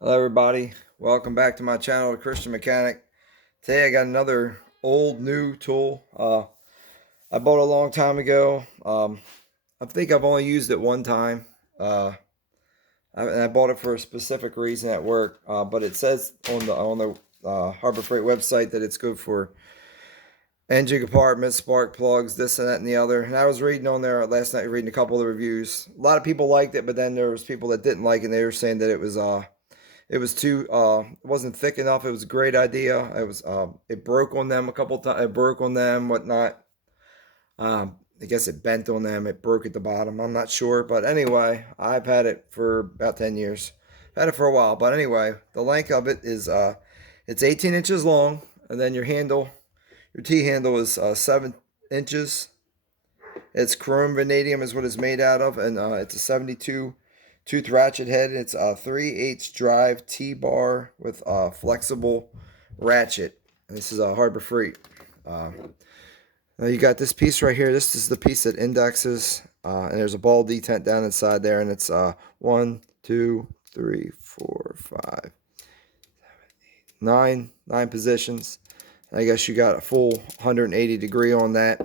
Hello everybody, welcome back to my channel, The Christian Mechanic. Today I got another old new tool I bought a long time ago. I think I've only used it one time. I bought it for a specific reason at work, but it says on the Harbor Freight website that it's good for engine compartments, spark plugs, this and that and the other. And I was reading on there last night, reading a couple of reviews. A lot of people liked it, but then there was people that didn't like it, and they were saying that it was too it wasn't thick enough. It was a great idea. It broke on them a couple times. It broke on them, whatnot. I guess it bent on them. It broke at the bottom. I'm not sure, but anyway, I've had it for about 10 years. Had it for a while, but anyway, the length of it is it's 18 inches long, and then your T handle is 7 inches. It's chrome vanadium is what it's made out of, and it's a 72 tooth ratchet head. It's a 3/8 drive T-bar with a flexible ratchet. And this is a Harbor Freight. Now you got this piece right here. This is the piece that indexes, and there's a ball detent down inside there, and it's 1, 2, 3, 4, 5, 9 positions. I guess you got a full 180 degree on that.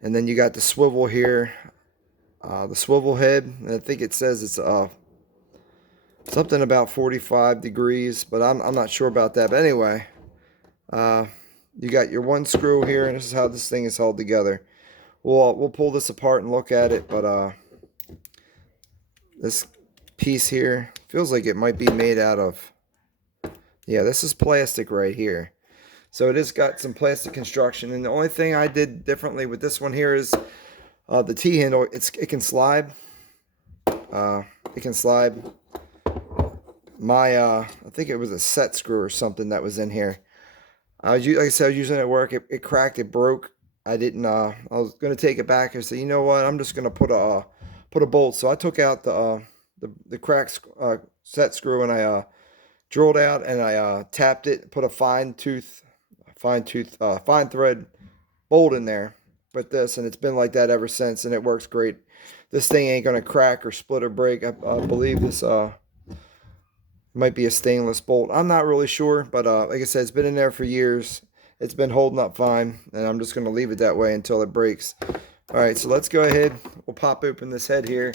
And then you got the swivel here, the swivel head. I think it says it's something about 45 degrees, but I'm not sure about that. But anyway, you got your one screw here, and this is how this thing is held together. We'll pull this apart and look at it, but this piece here feels like it might be made out of, yeah, this is plastic right here. So it has got some plastic construction, and the only thing I did differently with this one here is the T handle. It can slide. It can slide. I think it was a set screw or something that was in here. Like I said, I was using it at work. It cracked. It broke. I didn't. I was gonna take it back and say, you know what? I'm just gonna put a bolt. So I took out the cracked set screw, and I drilled out, and I tapped it. Put a fine thread bolt in there with this, and it's been like that ever since, and it works great. This thing ain't gonna crack or split or break. I believe this might be a stainless bolt. I'm not really sure, but like I said, it's been in there for years. It's been holding up fine, and I'm just gonna leave it that way until it breaks. All right, so let's go ahead. We'll pop open this head here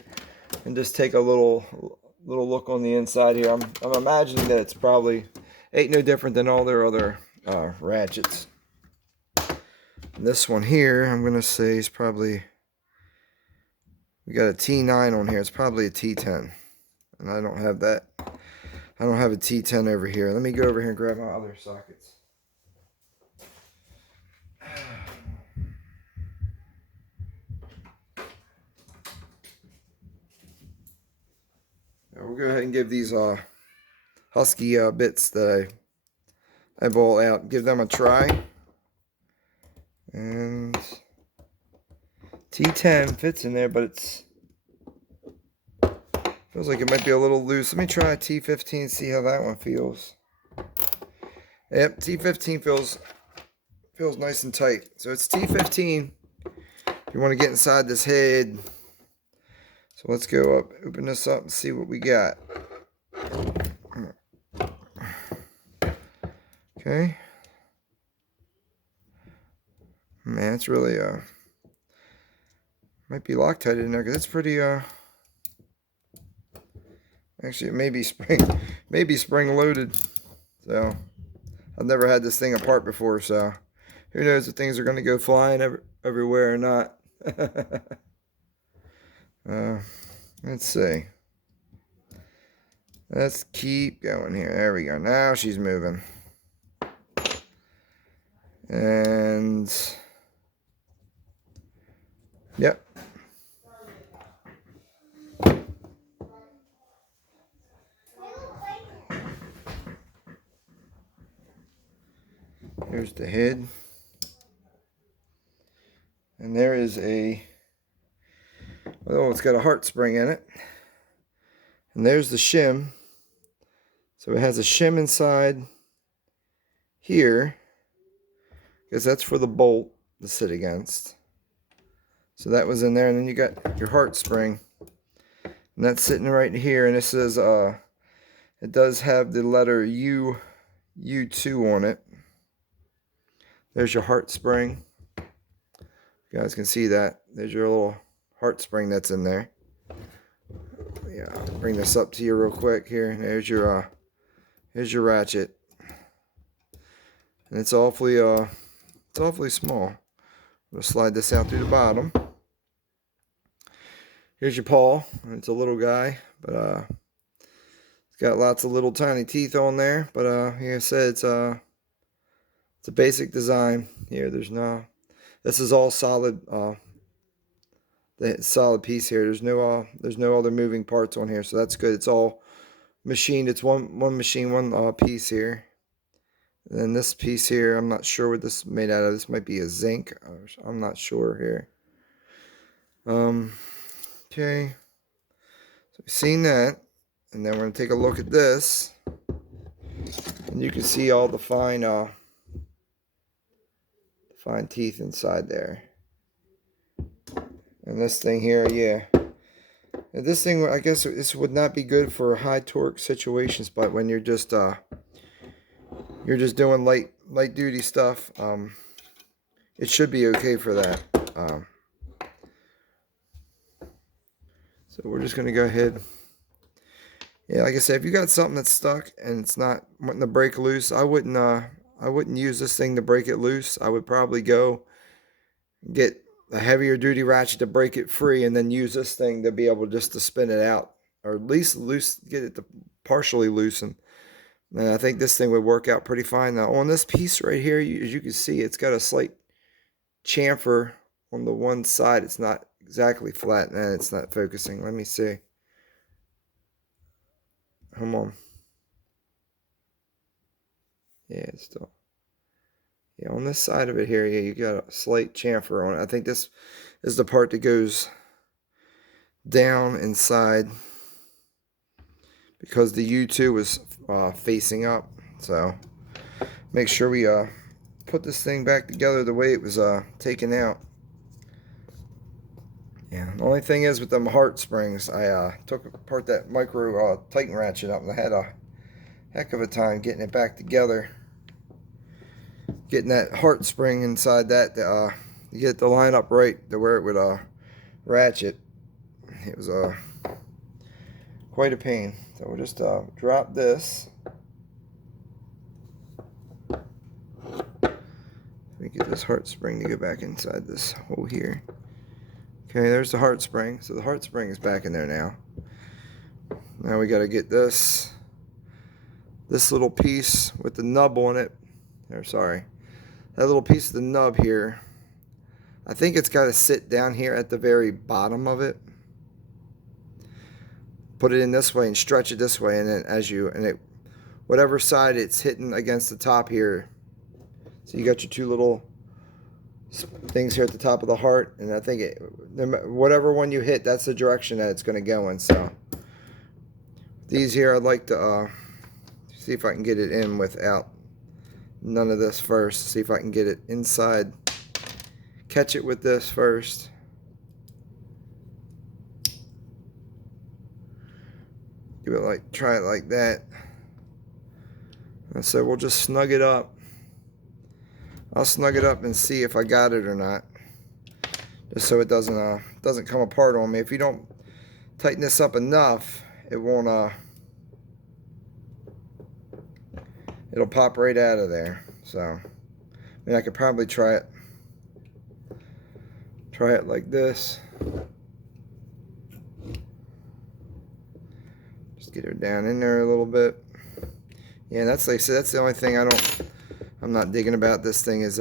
and just take a little look on the inside here. I'm imagining that it's probably ain't no different than all their other ratchets. And this one here, I'm gonna say is probably, we got a T9 on here. It's probably a T10, and I don't have that. I don't have a T10 over here. Let me go over here and grab my other sockets. We'll go ahead and give these Husky bits that I ball out, give them a try. And T10 fits in there, but it feels like it might be a little loose. Let me try a T15, see how that one feels. Yep, T15 feels nice and tight. So it's T15. You want to get inside this head. So let's go up, open this up, and see what we got. Okay. Man, it's really might be Loctite in there, because it's pretty actually, it may be spring loaded. So I've never had this thing apart before, so who knows if things are going to go flying everywhere or not. Let's see. Let's keep going here. There we go. Now she's moving. And yep. Here's the head. And there is it's got a heart spring in it. And there's the shim. So it has a shim inside here, because that's for the bolt to sit against. So that was in there, and then you got your heart spring. And that's sitting right here, and this is It does have the letter U2 on it. There's your heart spring. You guys can see that. There's your little heart spring that's in there. Yeah, I'll bring this up to you real quick here. Here's your ratchet. And it's awfully small. We'll slide this out through the bottom. Here's your paw. It's a little guy, but it's got lots of little tiny teeth on there. But like I said, it's a basic design. Here, this is all solid. The solid piece here. There's no other moving parts on here, so that's good. It's all machined. It's one machine, one piece here. And then this piece here, I'm not sure what this is made out of. This might be a zinc. I'm not sure here. Okay. So we've seen that. And then we're going to take a look at this. And you can see all the fine teeth inside there. And this thing here, yeah. And this thing, I guess this would not be good for high torque situations, but when you're just doing light duty stuff, it should be okay for that. So we're just gonna go ahead. Yeah, like I said, if you got something that's stuck and it's not wanting to break loose, I wouldn't use this thing to break it loose. I would probably go get a heavier duty ratchet to break it free, and then use this thing to be able just to spin it out, or at least get it to partially loosen. And I think this thing would work out pretty fine. Now on this piece right here, as you can see, it's got a slight chamfer on the one side. It's not exactly flat, and it's not focusing. Let me see. Come on. Yeah, it's still. Yeah, on this side of it here, yeah, you got a slight chamfer on it. I think this is the part that goes down inside because the U2 was facing up. So make sure we put this thing back together the way it was taken out. Yeah, the only thing is with them heart springs, I took apart that micro Titan ratchet up, and I had a heck of a time getting it back together. Getting that heart spring inside that, you get the line up right to where it would ratchet. It was quite a pain. So we'll just drop this. Let me get this heart spring to go back inside this hole here. Okay, there's the heart spring. So the heart spring is back in there now. Now we got to get this little piece with the nub on it. Sorry. That little piece of the nub here, I think it's got to sit down here at the very bottom of it. Put it in this way and stretch it this way, and then whatever side it's hitting against the top here. So you got your two little things here at the top of the heart, and I think whatever one you hit, that's the direction that it's going to go in. So these here, I'd like to see if I can get it in without none of this first. See if I can get it inside. Catch it with this first. Try it like that. And so we'll just snug it up. I'll snug it up and see if I got it or not, just so it doesn't come apart on me. If you don't tighten this up enough, it won't it'll pop right out of there. So I mean, I could probably try it like this. Just get her down in there a little bit. Yeah, that's like I said, that's the only thing I'm not digging about this thing is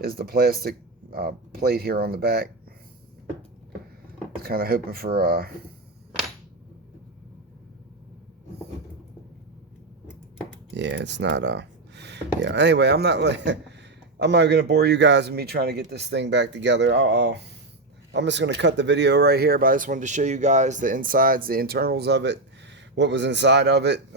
is the plastic plate here on the back. Kind of hoping for yeah, it's not yeah, anyway, I'm not gonna bore you guys with me trying to get this thing back together. I'm just gonna cut the video right here, but I just wanted to show you guys the insides, the internals of it, what was inside of it.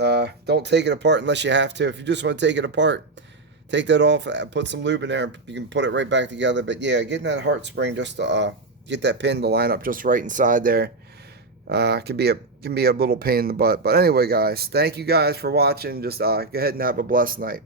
Don't take it apart unless you have to. If you just want to take it apart, take that off, put some lube in there, and you can put it right back together. But yeah, getting that heart spring just to get that pin to line up just right inside there. Can be a little pain in the butt. But anyway, guys, thank you guys for watching. Just go ahead and have a blessed night.